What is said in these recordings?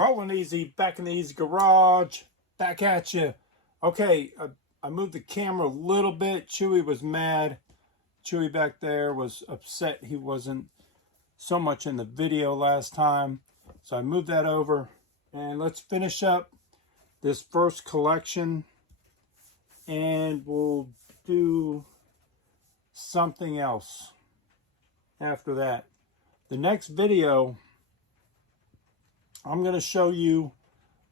Rolling Easy, back in the Easy Garage, back at you. Okay, I moved the camera a little bit. Chewy was mad. Chewy back there was upset he wasn't so much in the video last time. So I moved that over. And let's finish up this first collection. And we'll do something else after that. The next video, I'm going to show you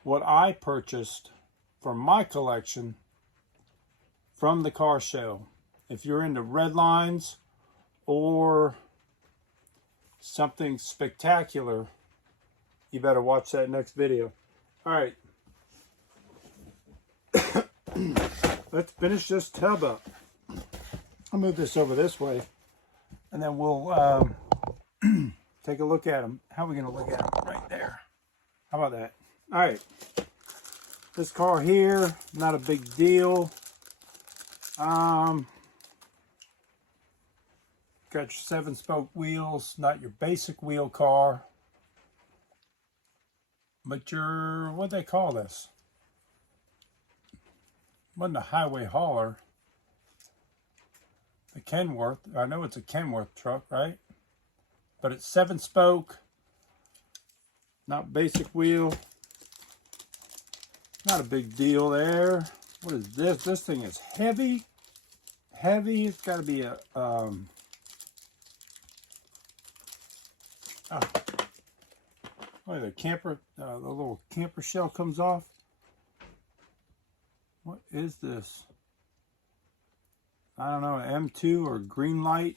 what I purchased from my collection from the car show. If you're into red lines or something spectacular, you better watch that next video. All right. Let's finish this tub up. I'll move this over this way, and then we'll take a look at them. How are we going to look at them? Right there. How about that? All right. This car here, not a big deal. Got your 7-spoke wheels, not your basic wheel car, but your, what do they call this? Wasn't a highway hauler. A Kenworth. I know it's a Kenworth truck, right? But it's 7-spoke, not basic wheel. Not a big deal there. What is this? This thing is heavy. Heavy. It's got to be a the camper, the little camper shell comes off. What is this? I don't know, M2 or green light.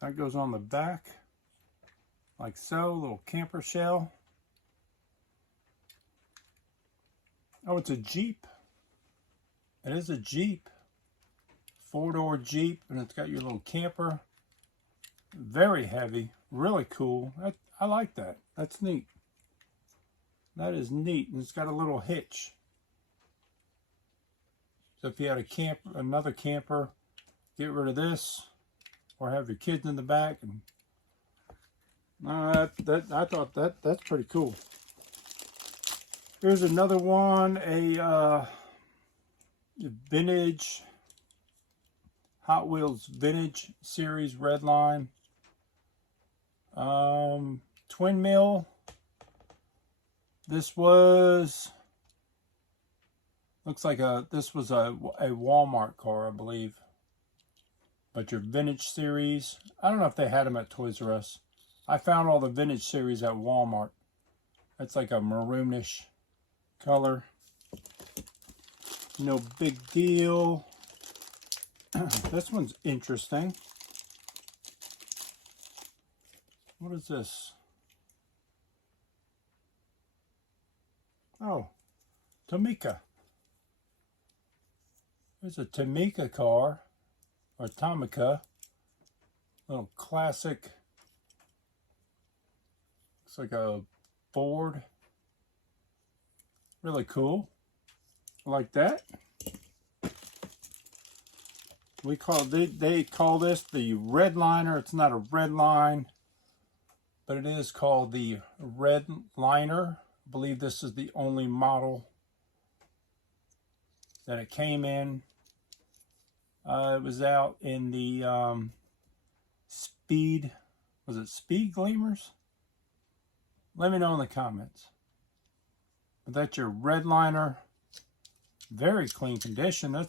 That goes on the back, like so, little camper shell. Oh, it's a Jeep. It is a Jeep. 4-door Jeep, and it's got your little camper. Very heavy, really cool. I like that. That's neat. That is neat, and it's got a little hitch. So if you had another camper, get rid of this, or have your kids in the back. And I thought that's pretty cool. Here's another one, a vintage Hot Wheels Vintage Series Redline. Twin mill. This was, looks like this was a Walmart car, I believe. But your vintage series, I don't know if they had them at Toys R Us. I found all the vintage series at Walmart. It's like a maroonish color. No big deal. This one's interesting. What is this? Oh, Tomica. There's a Tomica car, or Tomica. Little classic. Looks like a Ford. Really cool. I like that. They call this the Redliner. It's not a red line, but it is called the Redliner. I believe this is the only model that it came in. It was out in the Speed, was it Speed Gleamers? Let me know in the comments. But that's your Redliner. Very clean condition. I'm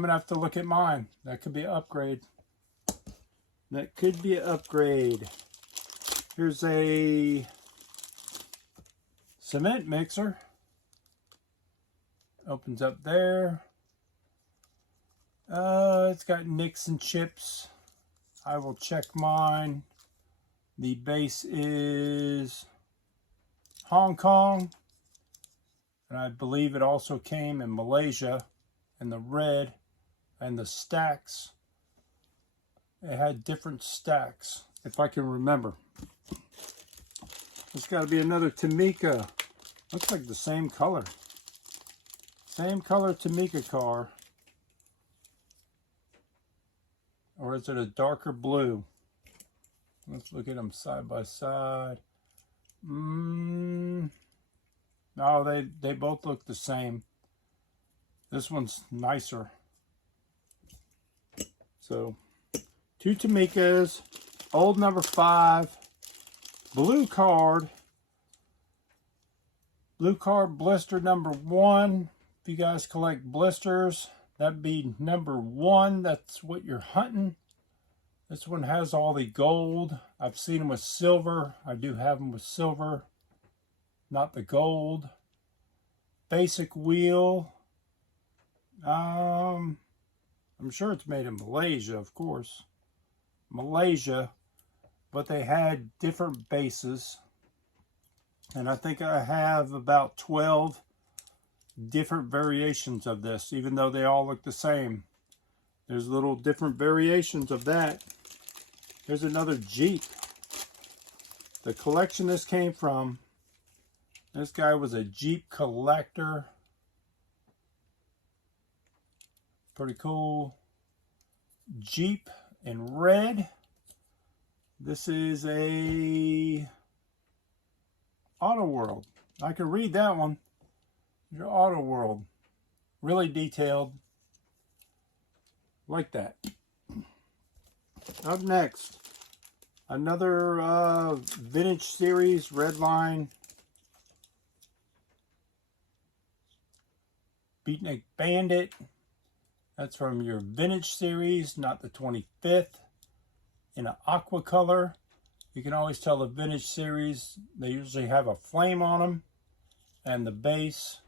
going to have to look at mine. That could be an upgrade. That could be an upgrade. Here's a cement mixer. Opens up there. It's got nicks and chips. I will check mine. The base is Hong Kong. And I believe it also came in Malaysia. And the red and the stacks. It had different stacks, if I can remember. It's got to be another Tomica. Looks like the same color. Same color Tomica car. Or is it a darker blue? Let's look at them side by side. No, they both look the same. This one's nicer. So, 2 Tamecas, old number 5, blue card blister number 1. If you guys collect blisters, that'd be number 1. That's what you're hunting. This one has all the gold. I've seen them with silver. I do have them with silver, not the gold. Basic wheel. I'm sure it's made in Malaysia, of course. Malaysia, but they had different bases. And I think I have about 12 different variations of this, even though they all look the same. There's little different variations of that. Here's another Jeep. The collection this came from, this guy was a Jeep collector. Pretty cool. Jeep in red. This is a Auto World. I can read that one. Your Auto World. Really detailed. Like that. Up next, another vintage series, Redline. Beatnik Bandit. That's from your vintage series, not the 25th. In an aqua color. You can always tell the vintage series, they usually have a flame on them and the base.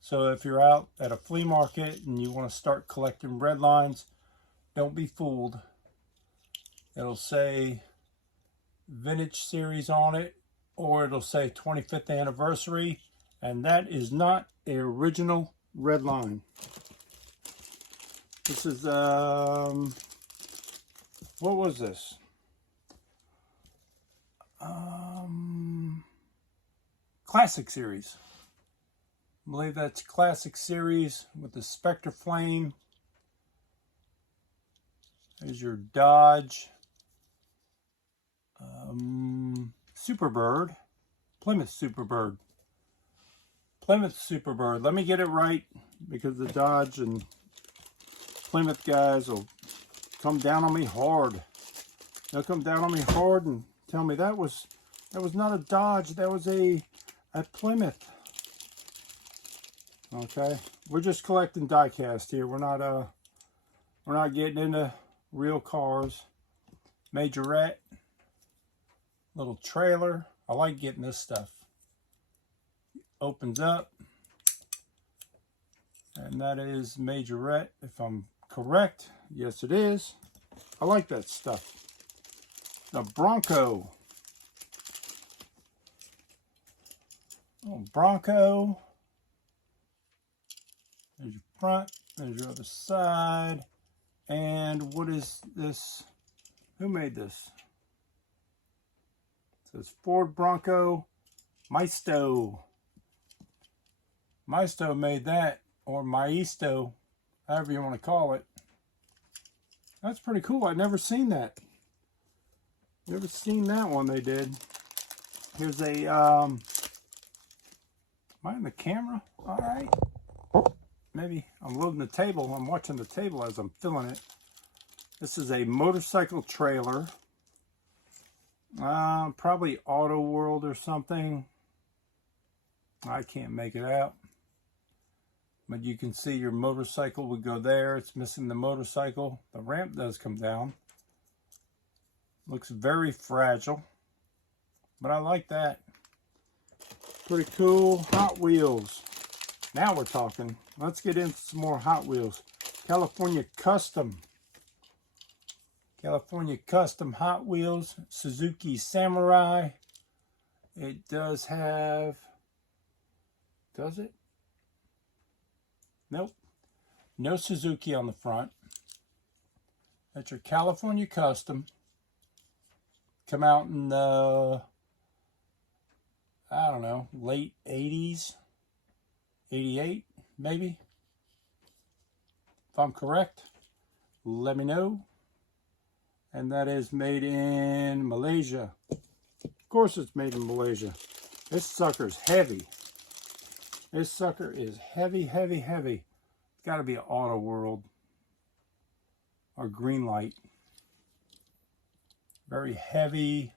So if you're out at a flea market and you want to start collecting red lines, don't be fooled. It'll say vintage series on it, or it'll say 25th anniversary, and that is not an original red line. This is, what was this? Classic series. I believe that's classic series with the Spectre Flame. There's your Dodge Superbird, Plymouth Superbird. Plymouth Superbird. Let me get it right, because the Dodge and Plymouth guys will come down on me hard. They'll come down on me hard and tell me that was not a Dodge, that was a Plymouth. Okay, we're just collecting diecast here. We're not getting into real cars. Majorette, little trailer. I like getting this stuff. Opens up, and that is Majorette, if I'm correct. Yes, it is. I like that stuff. The Bronco. Little Bronco. There's your front. There's your other side. And what is this? Who made this? It says Ford Bronco Maisto. Maisto made that, or Maisto, however you want to call it. That's pretty cool. I've never seen that. Never seen that one they did. Here's a, am I in the camera? All right. Maybe I'm loading the table. I'm watching the table as I'm filling it. This is a motorcycle trailer. Probably Auto World or something. I can't make it out. But you can see your motorcycle would go there. It's missing the motorcycle. The ramp does come down. Looks very fragile. But I like that. Pretty cool. Hot Wheels. Now we're talking. Let's get into some more Hot Wheels. California Custom. California Custom Hot Wheels. Suzuki Samurai. It does have... Does it? Nope. No Suzuki on the front. That's your California Custom. Come out in the... I don't know, late 80s. 88, maybe. If I'm correct, let me know. And that is made in Malaysia. Of course it's made in Malaysia. This sucker's heavy. This sucker is heavy, heavy, heavy. It's got to be an Auto World or Greenlight. Very heavy.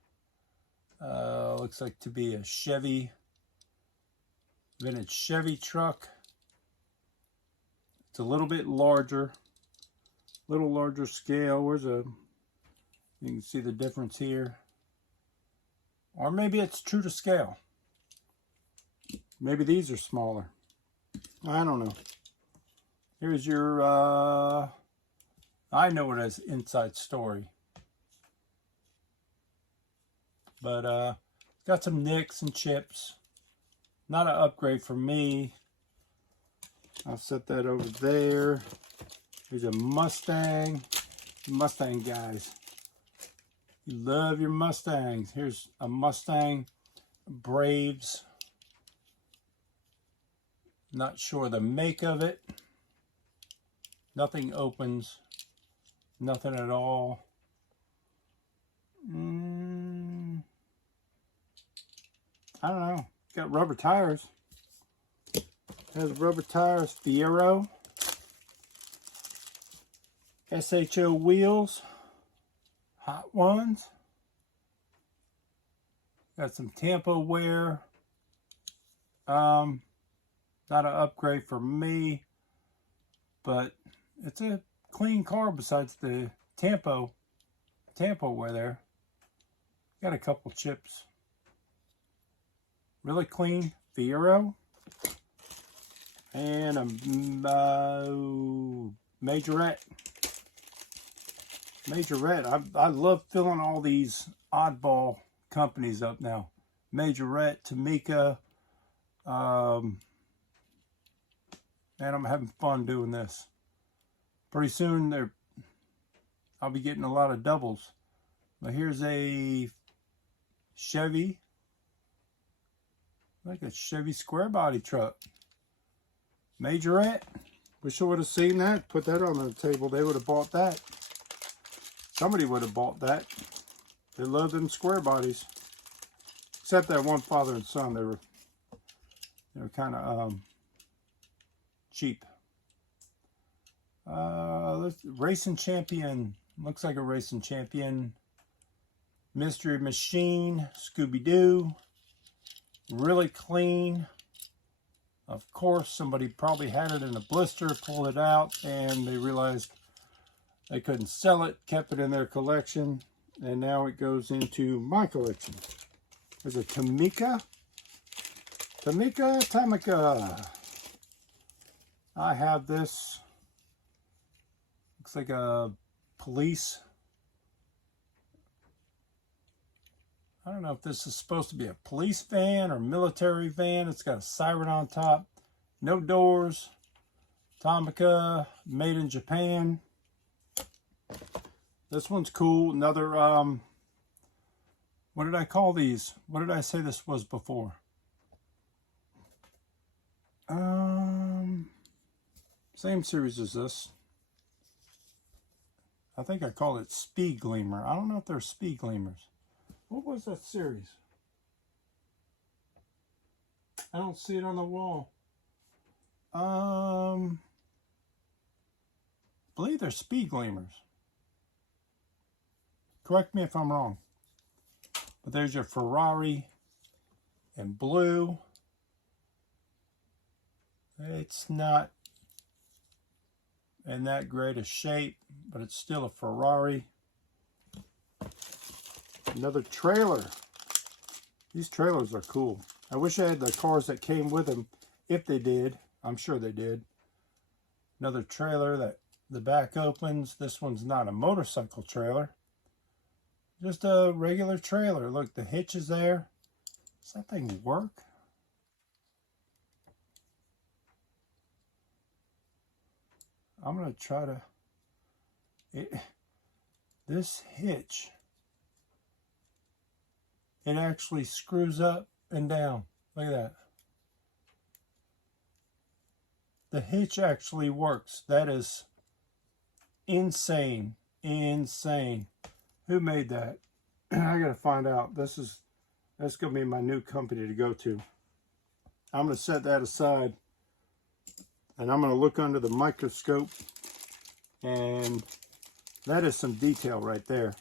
Looks like to be a Chevy, vintage Chevy truck. It's a little bit larger scale. You can see the difference here. Or maybe it's true to scale. Maybe these are smaller. I don't know. Here's your, I know it as Inside Story. But, got some nicks and chips. Not an upgrade for me. I'll set that over there. Here's a Mustang. Mustang guys. You love your Mustangs. Here's a Mustang Braves. Not sure the make of it. Nothing opens. Nothing at all. I don't know. Got rubber tires. Has rubber tires. Fiero. SHO wheels. Hot ones. Got some Tampa wear. Not an upgrade for me, but it's a clean car besides the Tampa wear there. Got a couple chips. Really clean Fiero. And a Majorette. I love filling all these oddball companies up now. Majorette, Tamika. And I'm having fun doing this. Pretty soon I'll be getting a lot of doubles. But here's a Chevy. Like a Chevy square body truck. Majorette. Wish I would have seen that. Put that on the table. They would have bought that. Somebody would have bought that. They love them square bodies. Except that one father and son. They were kind of cheap. Racing Champion. Looks like a Racing Champion. Mystery Machine. Scooby-Doo. Really clean. Of course, somebody probably had it in a blister, pulled it out, and they realized they couldn't sell it, kept it in their collection, and now it goes into my collection. There's a Tamika. Tamika. I have this. Looks like a police. I don't know if this is supposed to be a police van or military van. It's got a siren on top. No doors. Tamika, made in Japan. This one's cool. Another, what did I call these? What did I say this was before? Same series as this. I think I called it Speed Gleamer. I don't know if they're Speed Gleamers. What was that series? I don't see it on the wall. I believe they're Speed Gleamers. Correct me if I'm wrong. But there's your Ferrari in blue. It's not in that great a shape, but it's still a Ferrari. Another trailer. These trailers are cool. I wish I had the cars that came with them. If they did. I'm sure they did. Another trailer that the back opens. This one's not a motorcycle trailer. Just a regular trailer. Look, the hitch is there. Does that thing work? I'm going to try to... This hitch... It actually screws up and down. Look at that. The hitch actually works. That is insane. Insane. Who made that? I gotta find out. This is That's going to be my new company to go to. I'm going to set that aside, and I'm going to look under the microscope, and that is some detail right there.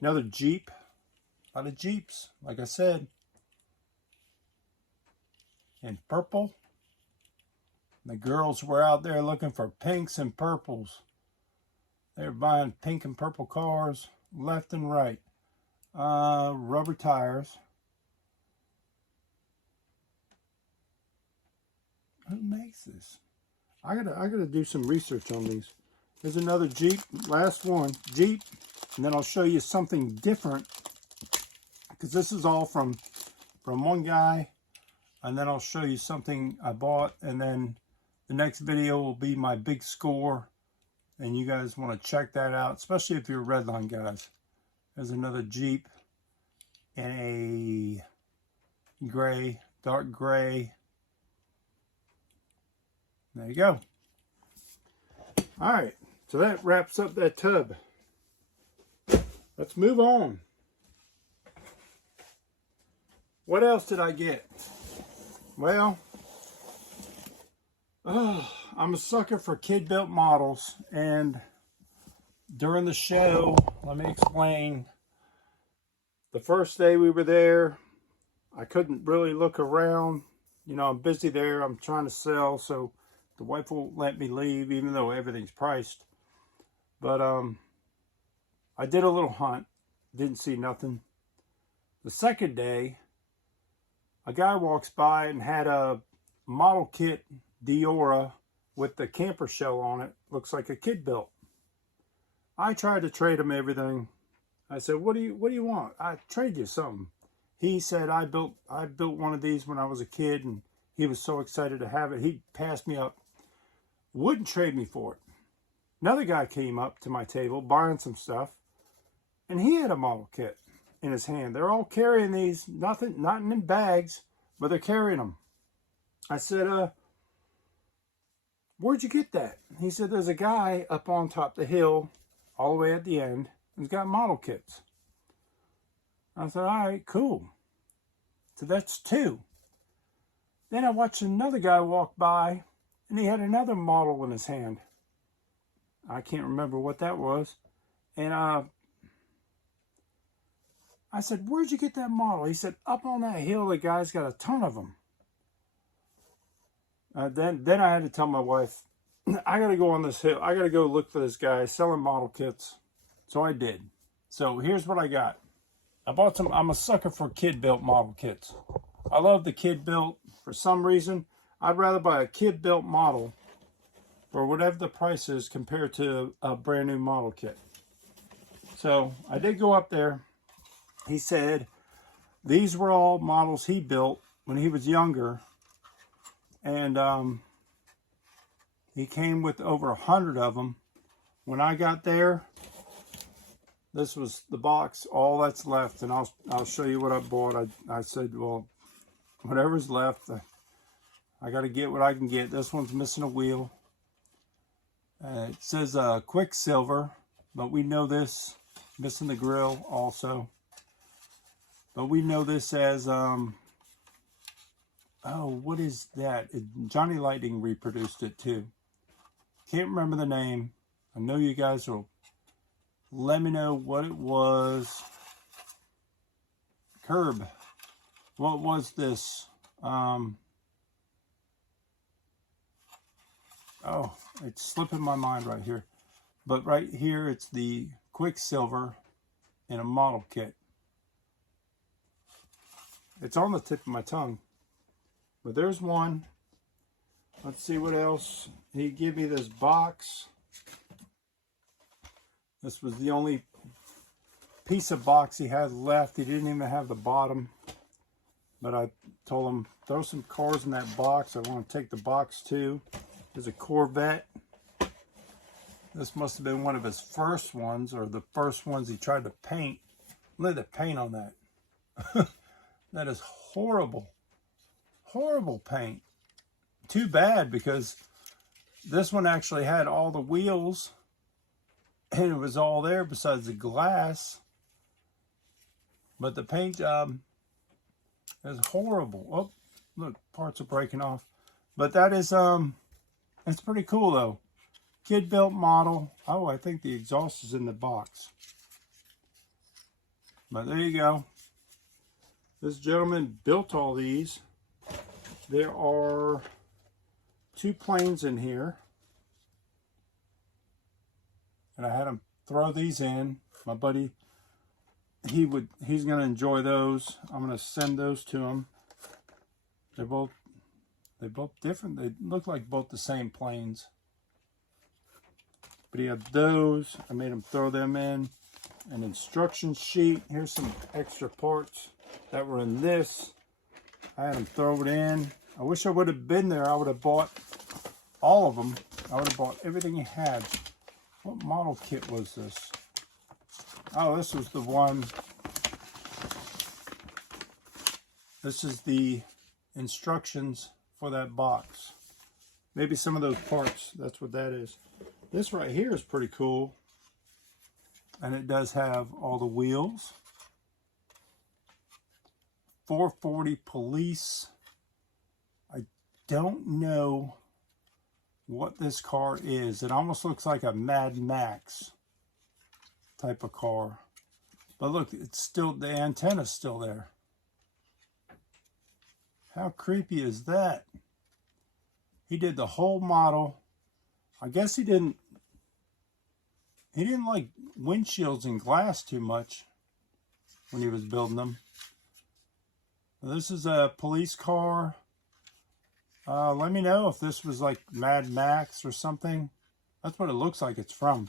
Another Jeep. A lot of Jeeps, like I said. In purple. The girls were out there looking for pinks and purples. They were buying pink and purple cars left and right. Rubber tires. Who makes this? I gotta do some research on these. There's another Jeep. Last one, Jeep, and then I'll show you something different, because this is all from one guy, and then I'll show you something I bought, and then the next video will be my big score, and you guys want to check that out, especially if you're Redline guys. There's another Jeep in a gray, dark gray. There you go. All right, so that wraps up that tub. Let's move on. What else did I get? Well, I'm a sucker for kid-built models, and during the show, let me explain. The first day we were there, I couldn't really look around. You know, I'm busy there. I'm trying to sell, so the wife won't let me leave, even though everything's priced. But I did a little hunt. Didn't see nothing. The second day, a guy walks by and had a model kit Diora with the camper shell on it. Looks like a kid built. I tried to trade him everything. I said, what do you want? I trade you something. He said, I built one of these when I was a kid, and he was so excited to have it. He passed me up. Wouldn't trade me for it. Another guy came up to my table buying some stuff, and he had a model kit in his hand. They're all carrying these, not in bags, but they're carrying them. I said, where'd you get that? He said, there's a guy up on top of the hill, all the way at the end, who's got model kits. I said, all right, cool. So that's two. Then I watched another guy walk by, and he had another model in his hand. I can't remember what that was. And I said, where'd you get that model? He said, up on that hill, the guy's got a ton of them. Then I had to tell my wife, I got to go on this hill. I got to go look for this guy selling model kits. So I did. So here's what I got. I bought some. I'm a sucker for kid-built model kits. I love the kid-built. For some reason, I'd rather buy a kid-built model for whatever the price is compared to a brand new model kit. So I did go up there. He said these were all models he built when he was younger. And he came with over 100 of them. When I got there, this was the box, all that's left. And I'll show you what I bought. I said, well, whatever's left, I got to get what I can get. This one's missing a wheel. It says Quicksilver, but we know this. Missing the grill also. But we know this as, oh, what is that? Johnny Lightning reproduced it too. Can't remember the name. I know you guys will let me know what it was. Curb. What was this? Oh, it's slipping my mind right here. But right here, it's the Quicksilver in a model kit. It's on the tip of my tongue. But there's one. Let's see what else. He gave me this box. This was the only piece of box he had left. He didn't even have the bottom. But I told him, throw some cars in that box. I want to take the box too. There's a Corvette. This must have been one of his first ones, or the first ones he tried to paint. Look at the paint on that. That is horrible. Horrible paint. Too bad, because this one actually had all the wheels, and it was all there besides the glass. But the paint job, It's horrible. Oh, look, parts are breaking off. But that is, it's pretty cool though. Kid built model. Oh, I think the exhaust is in the box. But there you go. This gentleman built all these. There are 2 planes in here. And I had him throw these in. My buddy, he's gonna enjoy those. I'm gonna send those to him. They're both different. They look like both the same planes. But he had those. I made him throw them in. An instruction sheet. Here's some extra parts that were in this. I had him throw it in. I wish I would have been there. I would have bought all of them. I would have bought everything he had. What model kit was this? Oh, this was the one. This is the instructions for that box. Maybe some of those parts, that's what that is. This right here is pretty cool. And it does have all the wheels. 440 police. I don't know what this car is. It almost looks like a Mad Max type of car. But look, it's still, the antenna's still there. How creepy is that? He did the whole model. I guess he didn't like windshields and glass too much when he was building them. This is a police car. Let me know if this was like Mad Max or something. That's what it looks like it's from.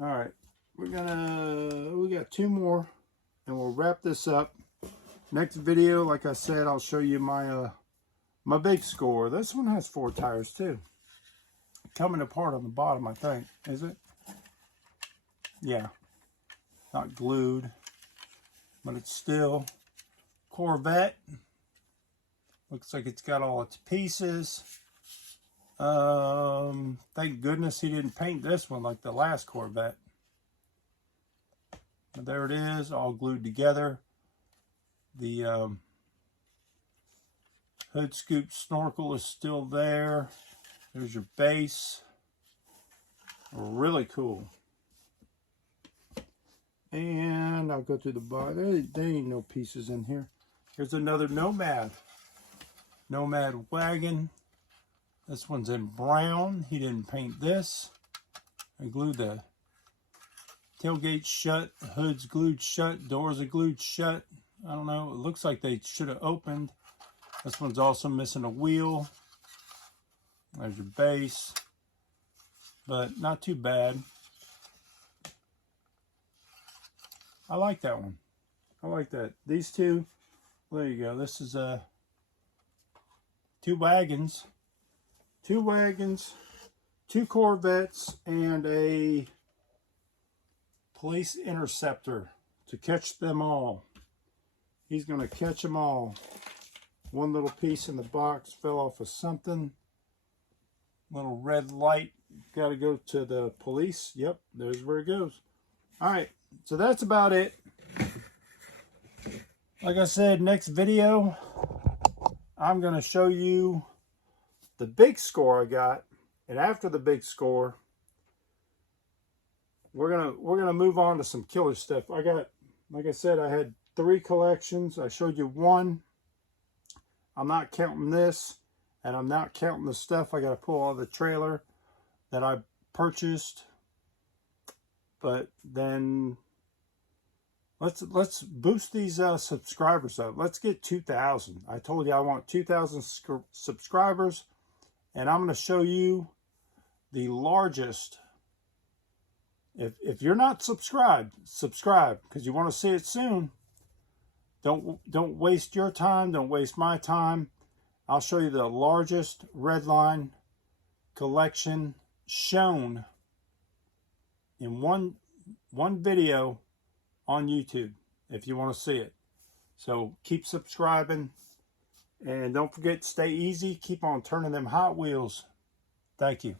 All right, we got 2 more and we'll wrap this up. Next video, like I said, I'll show you my my big score. This one has 4 tires too. Coming apart on the bottom, I think. Is it? Yeah, not glued, but it's still Corvette. Looks like it's got all its pieces. Thank goodness he didn't paint this one like the last Corvette. But there it is, all glued together. The hood scoop snorkel is still there. There's your base. Really cool. And I'll go through the bottom. There ain't no pieces in here. Here's another Nomad. Nomad wagon. This one's in brown. He didn't paint this. I glued the tailgate shut. Hood's glued shut. Doors are glued shut. I don't know. It looks like they should have opened. This one's also missing a wheel. There's your base. But not too bad. I like that one. I like that. These 2, there you go. This is 2 wagons. 2 wagons, 2 Corvettes, and a police interceptor to catch them all. He's going to catch them all. One little piece in the box fell off of something. Little red light. Got to go to the police. Yep, there's where it goes. All right. So that's about it. Like I said, next video, I'm going to show you the big score I got. And after the big score, we're gonna move on to some killer stuff. I got, like I said, I had 3 collections. I showed you 1. I'm not counting this, and I'm not counting the stuff I got to pull out of the trailer that I purchased. But then let's boost these subscribers up. Let's get 2,000. I told you I want 2,000 subscribers, and I'm going to show you the largest. If you're not subscribed, subscribe, because you want to see it soon. Don't waste your time. Don't waste my time. I'll show you the largest Redline collection shown in one video on YouTube if you want to see it. So keep subscribing, and don't forget to stay easy. Keep on turning them Hot Wheels. Thank you.